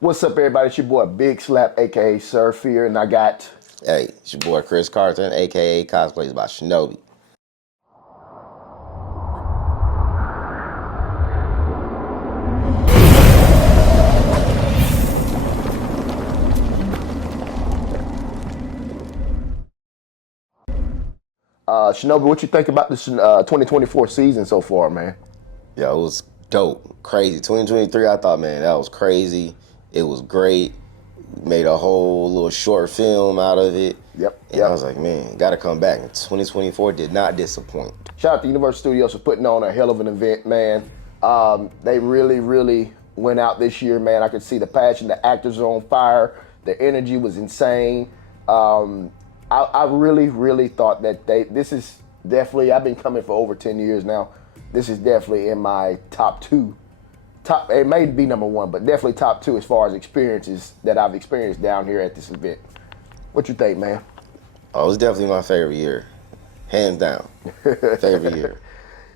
What's up, everybody? It's your boy Big Slap, aka Sir Fear, and I got. Hey, it's your boy Chris Carthern, aka Cosplays by Shinobi. Shinobi, what you think about this 2024 season so far, man? Yeah, it was dope, crazy. 2023, I thought, man, that was crazy. It was great. Made a whole little short film out of it. Yep. And I was like, man, gotta come back. And 2024 did not disappoint. Shout out to Universal Studios for putting on a hell of an event, man. They really went out this year, man. I could see the passion. The actors are on fire. The energy was insane. I really thought that this is definitely, I've been coming for over 10 years now. This is definitely in my top two. It may be number one, but definitely top two as far as experiences that I've experienced down here at this event. What you think, man? Oh, it was definitely my favorite year. Hands down. Favorite year.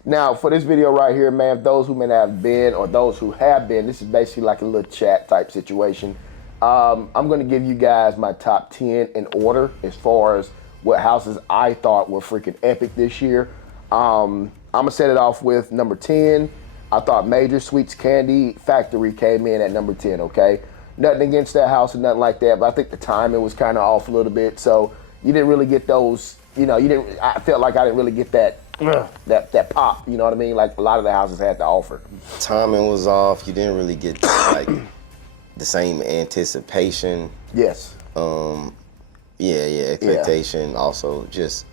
Now, for this video right here, man, those who may not have been or those who have been, this is basically like a little chat type situation. I'm going to give you guys my top 10 in order as far as what houses I thought were freaking epic this year. I'm going to set it off with number 10. I thought Major Sweets Candy Factory came in at number 10, okay? Nothing against that house or nothing like that, but I think the timing was kind of off a little bit, so you didn't really get those, I felt like I didn't really get that pop, you know what I mean? Like a lot of the houses had to offer. Timing was off. You didn't really get like the same anticipation. Yes. Expectation also just,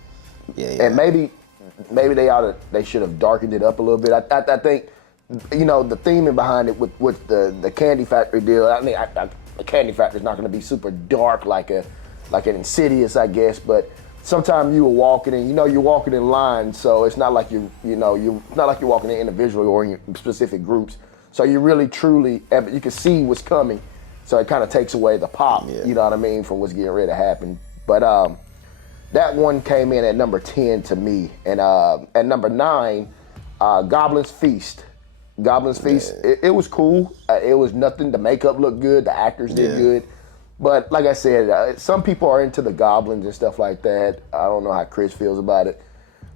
And maybe they should have darkened it up a little bit. I think, the theming behind it with the Candy Factory deal. I mean, the Candy Factory is not going to be super dark like an Insidious, I guess. But sometimes you were walking and you're walking in line, so it's not like you're not like you're walking in individually or in specific groups. So you really truly you can see what's coming. So it kind of takes away the pop, you know what I mean, from what's getting ready to happen. But that one came in at number 10 to me, and at number 9, Goblin's Feast. Goblin's Feast, it was cool. It was nothing. The makeup looked good. The actors did good. But like I said, some people are into the goblins and stuff like that. I don't know how Chris feels about it.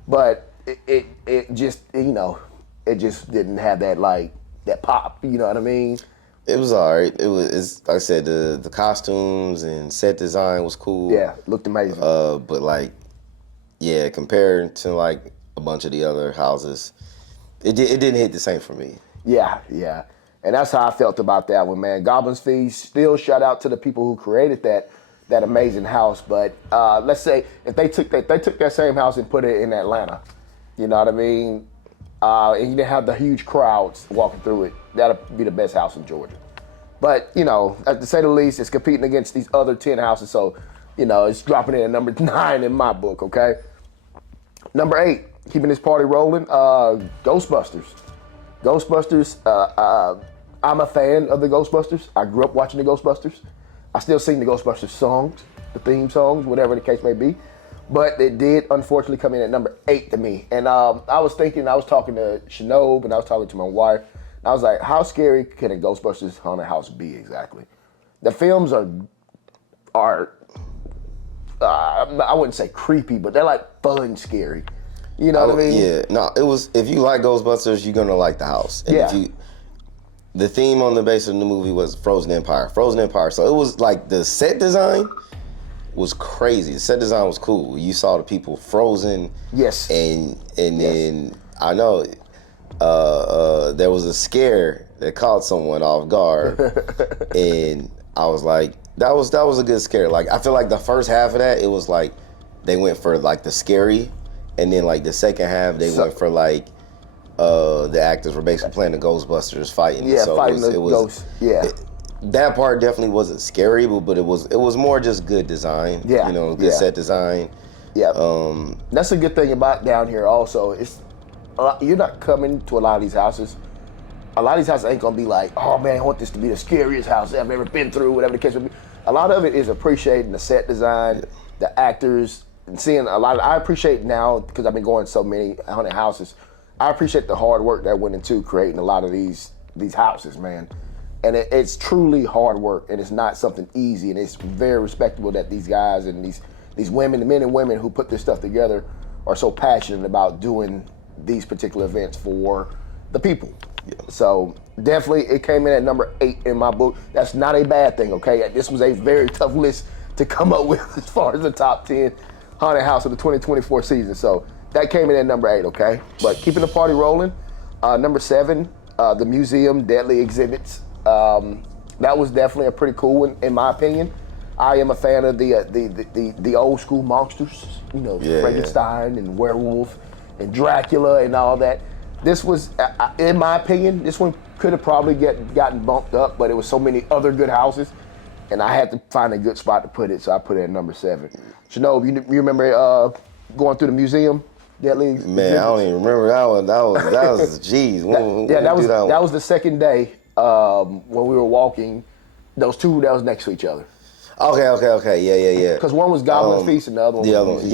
But it just, it just didn't have that pop, you know what I mean? It was all right. It's like I said, the costumes and set design was cool. Yeah, looked amazing. But compared to like a bunch of the other houses, it didn't hit the same for me. Yeah. And that's how I felt about that one, man. Goblin's Feast, still shout out to the people who created that amazing house. But let's say if they took that same house and put it in Atlanta, you know what I mean? And you didn't have the huge crowds walking through it, that'd be the best house in Georgia. But, to say the least, it's competing against these other 10 houses, so, it's dropping in at number 9 in my book, okay? Number 8, keeping this party rolling, Ghostbusters. Ghostbusters, I'm a fan of the Ghostbusters. I grew up watching the Ghostbusters. I still sing the Ghostbusters songs, the theme songs, whatever the case may be. But it did, unfortunately, come in at number 8 to me. And I was talking to Shinobi, and I was talking to my wife. And I was like, how scary can a Ghostbusters haunted house be exactly? The films are I wouldn't say creepy, but they're like fun scary. You know what I mean? Yeah, no, it was, if you like Ghostbusters, you're gonna like the house. And the theme on the base of the movie was Frozen Empire. So it was like the set design was crazy. The set design was cool. You saw the people frozen. Yes. And then I know there was a scare that caught someone off guard. And I was like, that was a good scare. Like, I feel like the first half of that, it was like they went for like the scary, and then like the second half they went for like the actors were basically playing the Ghostbusters fighting. Yeah, so fighting the ghosts. Yeah. That part definitely wasn't scary, but it was more just good design. Yeah. Good set design. Yeah. That's a good thing about down here also. It's you're not coming to a lot of these houses. A lot of these houses ain't gonna be like, oh man, I want this to be the scariest house I've ever been through, whatever the case may be. A lot of it is appreciating the set design, the actors, and seeing a lot of, I appreciate now, because I've been going to so many haunted houses, I appreciate the hard work that went into creating a lot of these houses, man. And it's truly hard work, and it's not something easy, and it's very respectable that these guys and these women, the men and women who put this stuff together are so passionate about doing these particular events for the people. Yeah. So definitely it came in at number 8 in my book. That's not a bad thing, okay? This was a very tough list to come up with as far as the top 10 haunted house of the 2024 season. So that came in at number 8, okay? But keeping the party rolling, number 7, the museum deadly exhibits. That was definitely a pretty cool one, in my opinion. I am a fan of the old school monsters, you know, Frankenstein and werewolf and Dracula and all that. This was, in my opinion, this one could have probably gotten bumped up, but it was so many other good houses, and I had to find a good spot to put it, so I put it at number 7. Shanob, you remember going through the museum? Deadly Man, exhibits? I don't even remember that one. That was geez. That was the second day when we were walking. Those two that was next to each other. Okay. Yeah. Because one was Goblin's Feast and the other one was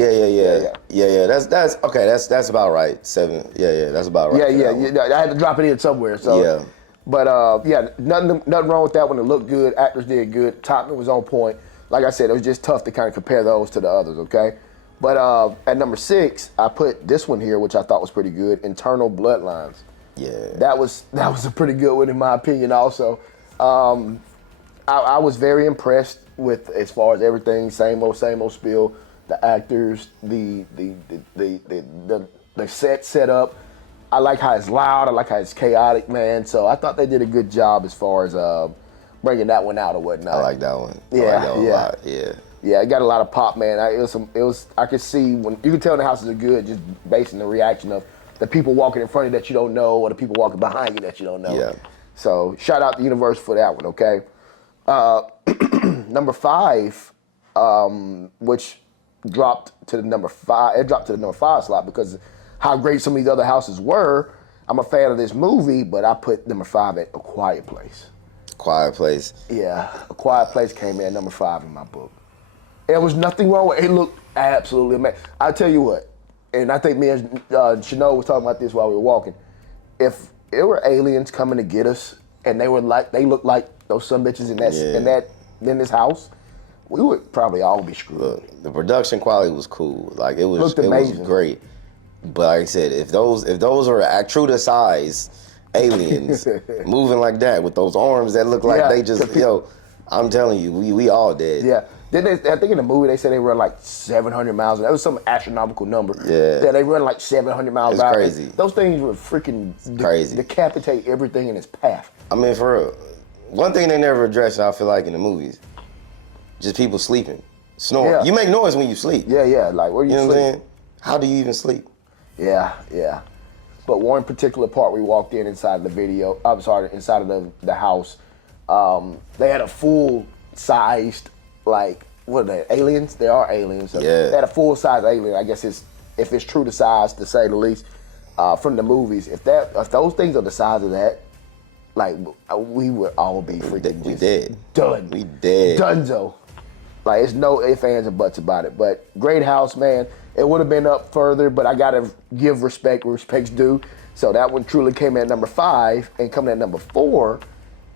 Yeah. That's okay. That's about right. 7. Yeah. That's about right. Yeah. I had to drop it in somewhere. So yeah. But nothing wrong with that one. It looked good. Actors did good. Topman was on point. Like I said, it was just tough to kind of compare those to the others. Okay. But at number 6, I put this one here, which I thought was pretty good. Internal Bloodlines. Yeah. That was a pretty good one in my opinion. Also, I was very impressed with as far as everything. Same old spiel. The actors, the set up. I like how it's loud. I like how it's chaotic, man. So I thought they did a good job as far as bringing that one out or whatnot. I like that one. Yeah, I like that one a lot. Yeah. Yeah, it got a lot of pop, man. It was. I could see when you could tell the houses are good just based on the reaction of the people walking in front of you that you don't know, or the people walking behind you that you don't know. Yeah. So shout out to Universal for that one. Okay. Number 5, which dropped to the number 5. It dropped to the number 5 slot because how great some of these other houses were. I'm a fan of this movie, but I put number 5 at A Quiet Place. Quiet Place. Yeah, A Quiet Place came in at number 5 in my book. There was nothing wrong with it. It looked absolutely amazing. I'll tell you what, and I think me and Shanob was talking about this while we were walking. If it were aliens coming to get us, and they looked like those some bitches in this house, we would probably all be screwed. Look, the production quality was cool. Like it was amazing. Great. But like I said, if those were true to size aliens moving like that with those arms that look like they just I'm telling you, we all dead. Yeah. I think in the movie they said they run like 700 miles. That was some astronomical number. Yeah. They run like 700 miles it's an hour. Crazy. Those things would freaking crazy. Decapitate everything in its path. I mean, for real. One thing they never address, I feel like, in the movies, just people sleeping, snoring. Yeah. You make noise when you sleep. Yeah. Like where you know sleep? what I'm saying? How do you even sleep? Yeah. But one particular part we walked inside of the video. I'm sorry, inside of the house. They had a full-sized, like, what are they, aliens? They are aliens. So they had a full-size alien. I guess if it's true to size, to say the least, from the movies. If those things are the size of that, like, we would all be freaking we dead. Done. We dead. Donezo. Like, it's no ifs, ands, and buts about it. But great house, man. It would have been up further, but I got to give respect where respect's due. So that one truly came in at number 5, and coming at number 4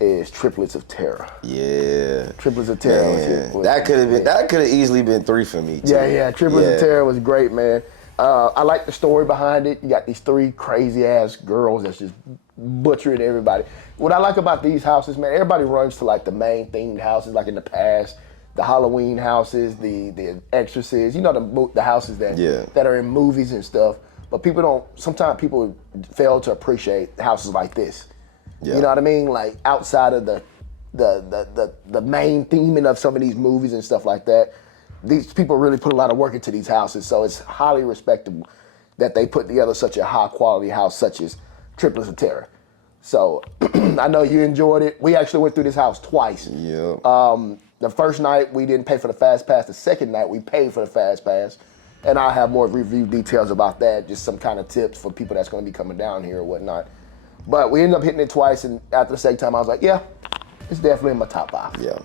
is Triplets of Terror. Yeah. Triplets of Terror. That could have easily been 3 for me, too. Yeah. Triplets of Terror was great, man. I like the story behind it. You got these 3 crazy-ass girls that's just butchering everybody. What I like about these houses, man, everybody runs to, like, the main themed houses, like in the past. The Halloween houses, the Exorcists, the houses that are in movies and stuff. But sometimes people fail to appreciate houses like this. Yeah. You know what I mean? Like outside of the main theming of some of these movies and stuff like that, these people really put a lot of work into these houses. So it's highly respectable that they put together such a high quality house such as Triplets of Terror. So I know you enjoyed it. We actually went through this house twice. Yeah. The first night, we didn't pay for the Fast Pass. The second night, we paid for the Fast Pass. And I'll have more review details about that, just some kind of tips for people that's going to be coming down here or whatnot. But we ended up hitting it twice, and after the second time, I was like, yeah, it's definitely in my top 5. Yeah.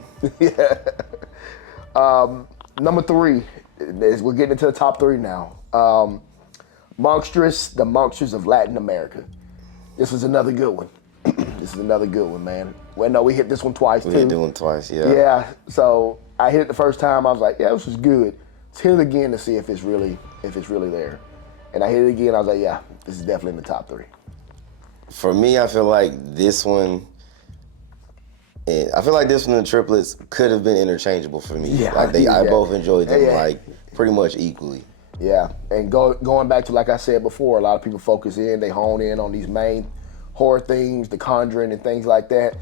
Number 3, we're getting into the top 3 now. The Monsters of Latin America. This was another good one. Man. Well, no, we hit this one twice too. We hit this one twice, yeah. Yeah. So I hit it the first time. I was like, yeah, this was good. Let's hit it again to see if it's really there. And I hit it again. I was like, yeah, this is definitely in the top 3. For me, I feel like this one. And I feel like this one and the triplets could have been interchangeable for me. Yeah, like I both enjoyed them like pretty much equally. Yeah, and going back to, like I said before, a lot of people focus in, they hone in on these main horror things, The Conjuring and things like that,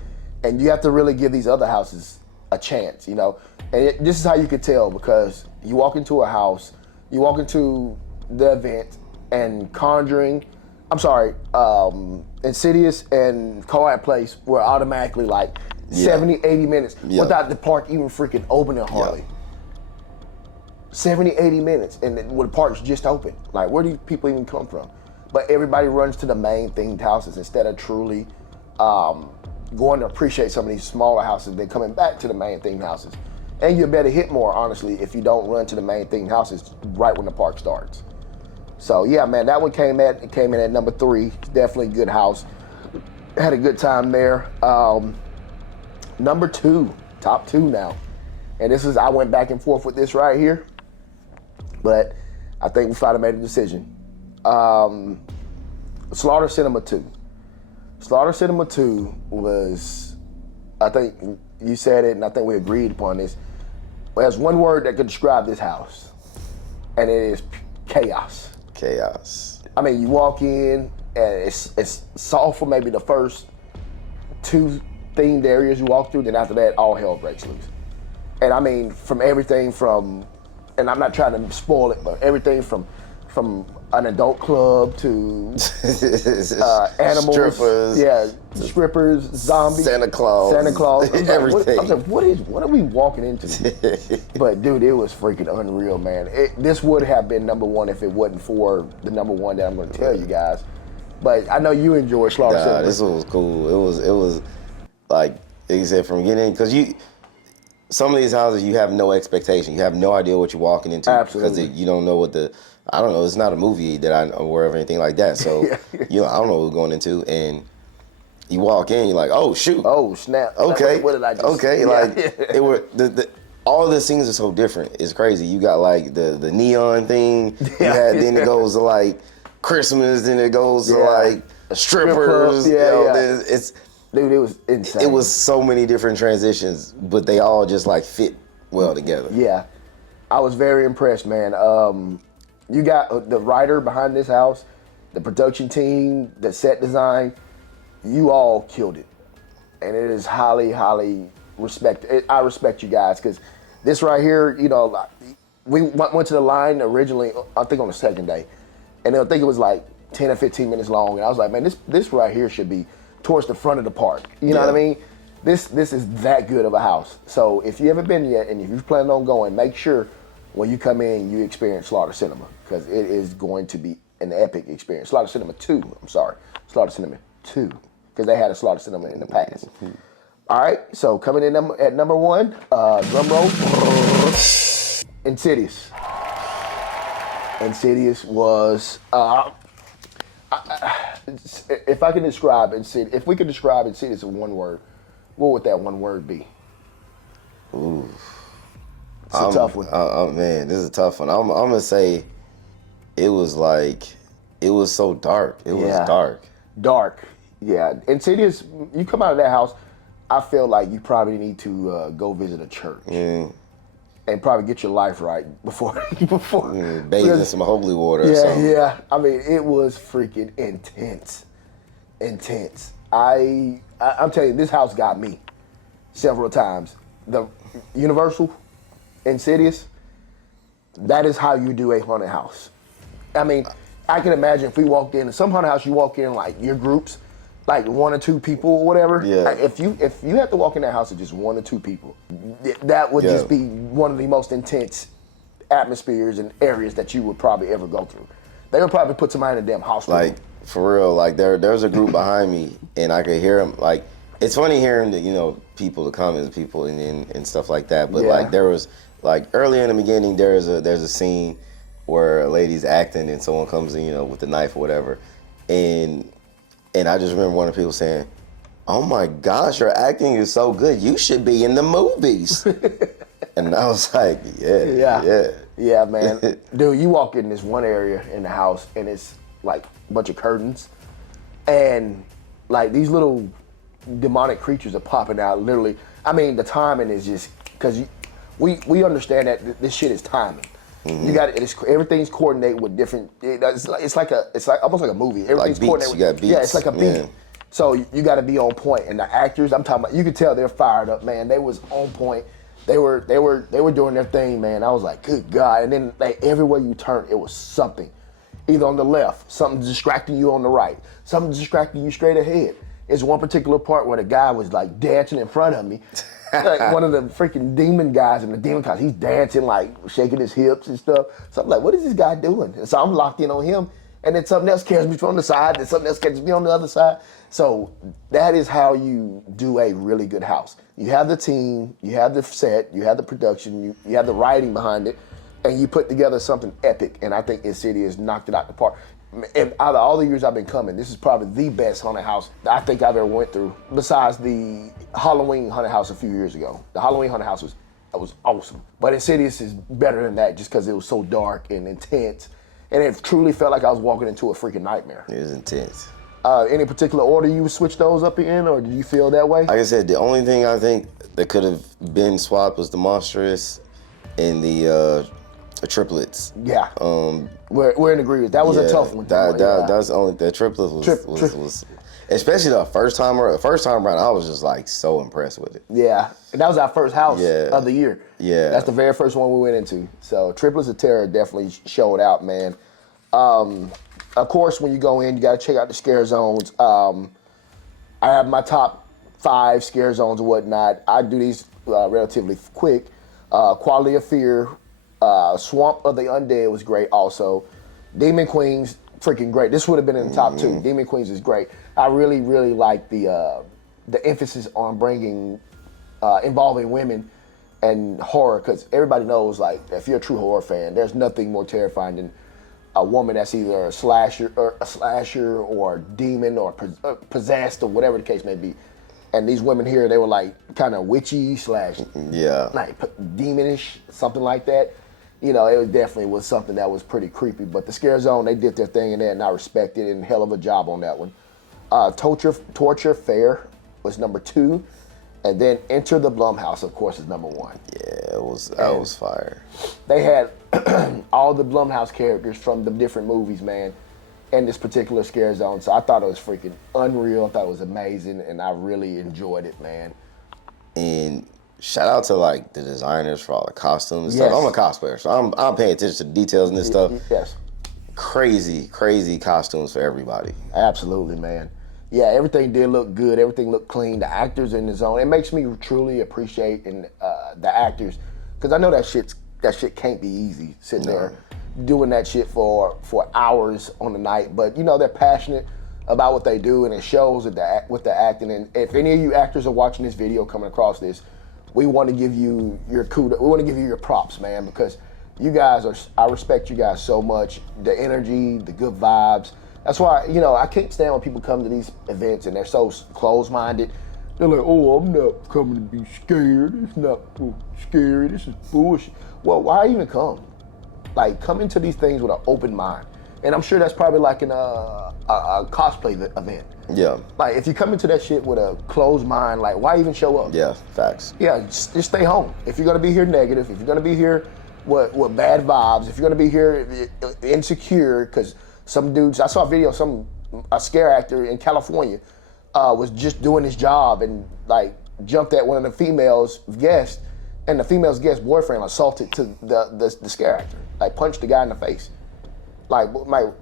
and you have to really give these other houses a chance, you know. And this is how you could tell, because you walk into a house, you walk into the event, and Insidious and Quiet Place were automatically like 70, 80 minutes without the park even freaking opening hardly. 70, 80 minutes, and when the park's just open. Like, where do people even come from? But everybody runs to the main themed houses instead of truly going to appreciate some of these smaller houses. They're coming back to the main themed houses. And you're better hit more, honestly, if you don't run to the main themed houses right when the park starts. So yeah, man, that one came in at number 3. Definitely a good house. Had a good time there. Number 2, top 2 now. And I went back and forth with this right here, but I think we finally made a decision. Slaughter Cinema 2. Slaughter Cinema 2 was, I think you said it, and I think we agreed upon this. There's one word that could describe this house, and it is chaos. Chaos. I mean, you walk in, and it's soft for maybe the first 2 themed areas you walk through, then after that, all hell breaks loose. And I mean, from everything from, and I'm not trying to spoil it, but everything from an adult club to animals, strippers, zombies, Santa Claus, I everything. was like, what are we walking into? But dude, it was freaking unreal, man. This would have been number 1 if it wasn't for the number 1 that I'm going to tell you guys. But I know you enjoyed Slaughter Cinema. This one was cool. It was like you said, from getting, because some of these houses you have no expectation. You have no idea what you're walking into. Absolutely. Because you don't know I don't know. It's not a movie that I'm aware of, anything like that. So I don't know what we're going into. And you walk in, you're like, oh shoot. Oh snap. Okay. What did I just? Okay. It were all the scenes are so different. It's crazy. You got like the neon thing. Then it goes to like Christmas. Then it goes to like strippers. It's. Dude, it was insane. It was so many different transitions, but they all just like fit well together. Yeah, I was very impressed, man. You got the writer behind this house, the production team, the set design. You all killed it, and it is highly, highly respected. I respect you guys, because this right here, we went to the line originally, I think on the second day, and I think it was like 10 or 15 minutes long, and I was like, man, this right here should be towards the front of the park. You know what I mean? This is that good of a house. So if you haven't been yet, and if you're planning on going, make sure when you come in, you experience Slaughter Cinema, because it is going to be an epic experience. Slaughter Cinema 2, Slaughter Cinema 2, because they had a Slaughter Cinema in the past. All right, so coming in at number 1, drum roll, Insidious. Insidious was, if I can describe Insidious, if we could describe Insidious in one word, what would that one word be? Ooh. It's a tough one. Man, this is a tough one. I'm gonna say it was so dark. It was dark. Dark, yeah. Insidious, you come out of that house, I feel like you probably need to go visit a church. And probably get your life right before bathe in some holy water or something. Yeah. I mean, it was freaking intense. I'm telling you, this house got me several times. The Universal, Insidious, that is how you do a haunted house. I mean, I can imagine if we walked in, some haunted house, you walk in like your groups, like 1 or 2 people or whatever. Yeah. Like if you have to walk in that house with just 1 or 2 people, that would just be one of the most intense atmospheres and areas that you would probably ever go through. They would probably put somebody in a damn hospital. Like, for real, like there's a group behind me, and I could hear them. Like, it's funny hearing the comments, people and stuff like that. But like there was like early in the beginning, there's a scene where a lady's acting and someone comes in, with the knife or whatever, and I just remember one of the people saying, "Oh my gosh, your acting is so good. You should be in the movies." And I was like, Yeah, man. Dude, you walk in this one area in the house and it's like a bunch of curtains and like these little demonic creatures are popping out literally. I mean, the timing is just, because we understand that this shit is timing. You got everything's coordinated with different. It's like almost like a movie. Everything's like beats. coordinated. You got beats. Yeah, it's like a beat. Yeah. So you got to be on point. And the actors, I'm talking about, you could tell they're fired up, man. They was on point. They were doing their thing, man. I was like, good God. And then like everywhere you turn, it was something. Either on the left, something distracting you on the right, something distracting you straight ahead. It's one particular part where the guy was like dancing in front of me. Like one of the freaking demon guys in the demon costume, he's dancing, like shaking his hips and stuff. So I'm like, what is this guy doing? And so I'm locked in on him. And then something else catches me from the side, and something else catches me on the other side. So that is how you do a really good house. You have the team, you have the set, you have the production, you have the writing behind it, and you put together something epic. And I think Insidious knocked it out the park. And out of all the years I've been coming, this is probably the best haunted house I think I've ever went through, besides the Halloween haunted house a few years ago. The Halloween haunted house was awesome. But Insidious is better than that just because it was so dark and intense. And it truly felt like I was walking into a freaking nightmare. It was intense. Any particular order you would switch those up in, or did you feel that way? Like I said, the only thing I think that could have been swapped was the Monstrous and the triplets. Yeah. We're in agreement. That was a tough one. That's only the triplets was especially the first time around. I was just like so impressed with it. Yeah, and that was our first house of the year. Yeah, that's the very first one we went into. So Triplets of Terror definitely showed out, man. Of course, when you go in, you got to check out the scare zones. I have my top 5 scare zones and whatnot. I do these relatively quick. Quality of Fear, Swamp of the Undead was great also. Demon Queens, freaking great. This would have been in the top 2. Demon Queens is great. I really, really like the emphasis on bringing, involving women and horror, because everybody knows, like, if you're a true horror fan, there's nothing more terrifying than a woman that's either a slasher or demon or possessed or whatever the case may be. And these women here, they were like kind of witchy / like demonish, something like that. You know, it definitely was something that was pretty creepy. But the Scare Zone, they did their thing in there, and I respect it, and hell of a job on that one. Torture Fair was number 2. And then Enter the Blumhouse, of course, is number 1. Yeah, that was fire. They had all the Blumhouse characters from the different movies, man, in this particular Scare Zone. So I thought it was freaking unreal. I thought it was amazing, and I really enjoyed it, man. And shout out to like the designers for all the costumes and Yes. stuff. I'm a cosplayer, so I'm paying attention to the details and this stuff. Yes. Crazy costumes for everybody. Absolutely, man. Yeah, everything did look good. Everything looked clean. The actors in the zone. It makes me truly appreciate the actors, because I know that shit can't be easy sitting there doing that shit for hours on the night. But you know, they're passionate about what they do, and it shows with the acting. And if any of you actors are watching this video, coming across this, we want to give you your kudos. We want to give you your props, man, because you guys I respect you guys so much. The energy, the good vibes. That's why, you know, I can't stand when people come to these events and they're so closed-minded. They're like, oh, I'm not coming to be scared. It's not scary. This is bullshit. Well, why even come? Like, come into these things with an open mind. And I'm sure that's probably like a cosplay event. Yeah. Like, if you come into that shit with a closed mind, like, why even show up? Yeah, facts. Yeah, just stay home. If you're going to be here negative, if you're going to be here with bad vibes, if you're going to be here insecure, because some dudes, I saw a video, a scare actor in California was just doing his job and like jumped at one of the females guests, and the female's guest boyfriend assaulted to the scare actor, like punched the guy in the face. Like,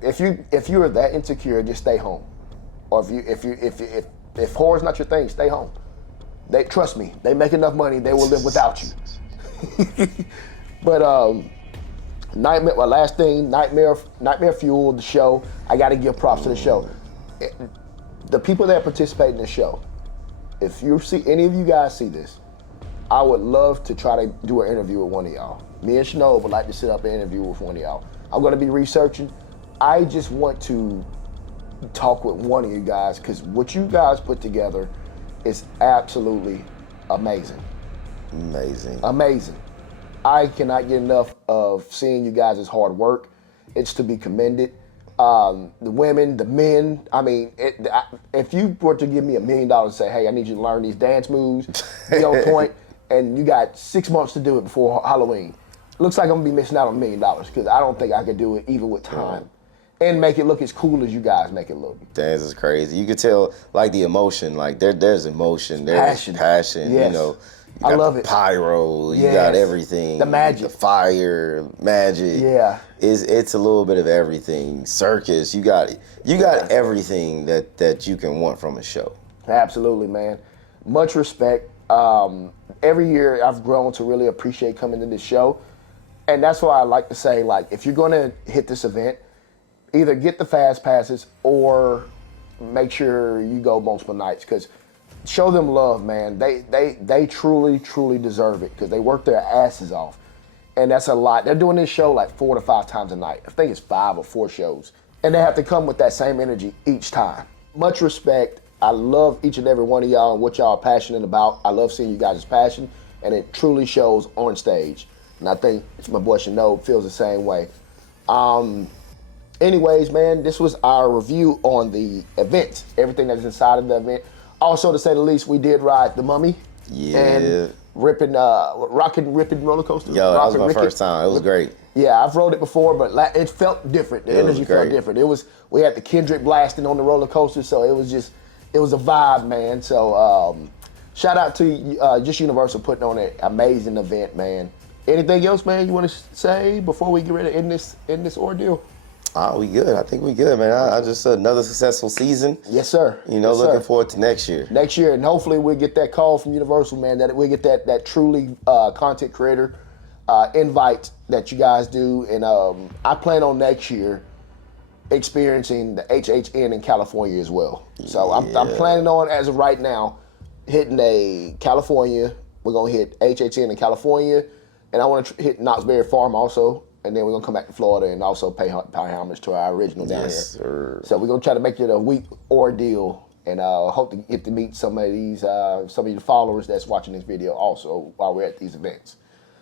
if you're that insecure, just stay home. Or if horror's not your thing, stay home. Trust me, they make enough money, they will live without you. But Nightmare, well, last thing, Nightmare Fuel, the show. I got to give props to the show. The people that participate in the show, if you see any of you guys see this, I would love to try to do an interview with one of y'all. Me and Shano would like to sit up and interview with one of y'all. I'm going to be researching. I just want to talk with one of you guys, because what you guys put together is absolutely amazing. Amazing. Amazing. I cannot get enough of seeing you guys' hard work. It's to be commended. The women, the men. I mean, if you were to give me $1 million and say, hey, I need you to learn these dance moves, be on point, and you got 6 months to do it before Halloween, looks like I'm gonna be missing out on $1 million because I don't think I could do it even with time and make it look as cool as you guys make it look. Dance is crazy. You could tell, like, the emotion. Like, there's emotion. There's passion. Yes. You know, you I got love the it. pyro. You Yes. got everything. The magic. The fire, magic. Yeah. It's a little bit of everything. Circus. You got everything that you can want from a show. Absolutely, man. Much respect. Every year I've grown to really appreciate coming to this show. And that's why I like to say, like, if you're gonna hit this event, either get the fast passes or make sure you go multiple nights, because show them love, man. They truly, truly deserve it because they work their asses off. And that's a lot. They're doing this show like 4 to 5 times a night. I think it's 5 or 4 shows. And they have to come with that same energy each time. Much respect. I love each and every one of y'all and what y'all are passionate about. I love seeing you guys' passion, and it truly shows on stage. And I think my boy Shano feels the same way. Anyways, man, this was our review on the event, everything that's inside of the event. Also, to say the least, we did ride the Mummy. Yeah. And ripping roller coaster. Yo, that was my first time. It was great. Yeah, I've rode it before, but it felt different. The energy felt different. We had the Kendrick blasting on the roller coaster, so it was a vibe, man. So shout out to Just Universal putting on an amazing event, man. Anything else, man, you want to say before we get ready to end this ordeal? We good. I think we good, man. I just another successful season. Yes, sir. You know, yes, looking sir. forward to next year. Next year, and hopefully we'll get that call from Universal, man, that we'll get that truly content creator invite that you guys do. And I plan on next year experiencing the HHN in California as well. So I'm planning on, as of right now, hitting a California. We're going to hit HHN in California, and I want to hit Knott's Berry Farm also. And then we're going to come back to Florida and also pay homage to our original down here. Sir. So we're going to try to make it a week ordeal, and hope to get to meet some of the followers that's watching this video also while we're at these events.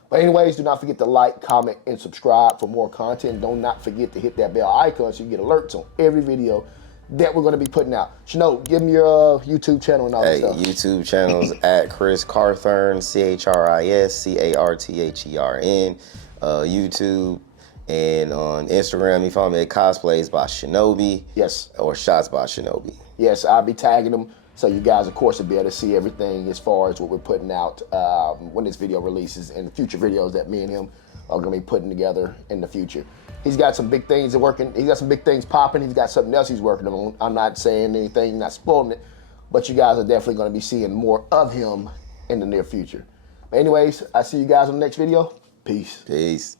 But anyways, do not forget to like, comment, and subscribe for more content. Do not forget to hit that bell icon so you get alerts on every video that we're going to be putting out. Shano, give me your YouTube channel and all that stuff. YouTube channels at Chris Carthern, ChrisCarthern. YouTube, and on Instagram, you follow me at Cosplays by Shinobi. Yes. Or Shots by Shinobi. Yes, I'll be tagging them, so you guys, of course, will be able to see everything as far as what we're putting out when this video releases, and the future videos that me and him are going to be putting together in the future. He's got some big things working. He's got some big things popping. He's got something else he's working on. I'm not saying anything, not spoiling it, but you guys are definitely going to be seeing more of him in the near future. But anyways, I see you guys on the next video. Peace. Peace.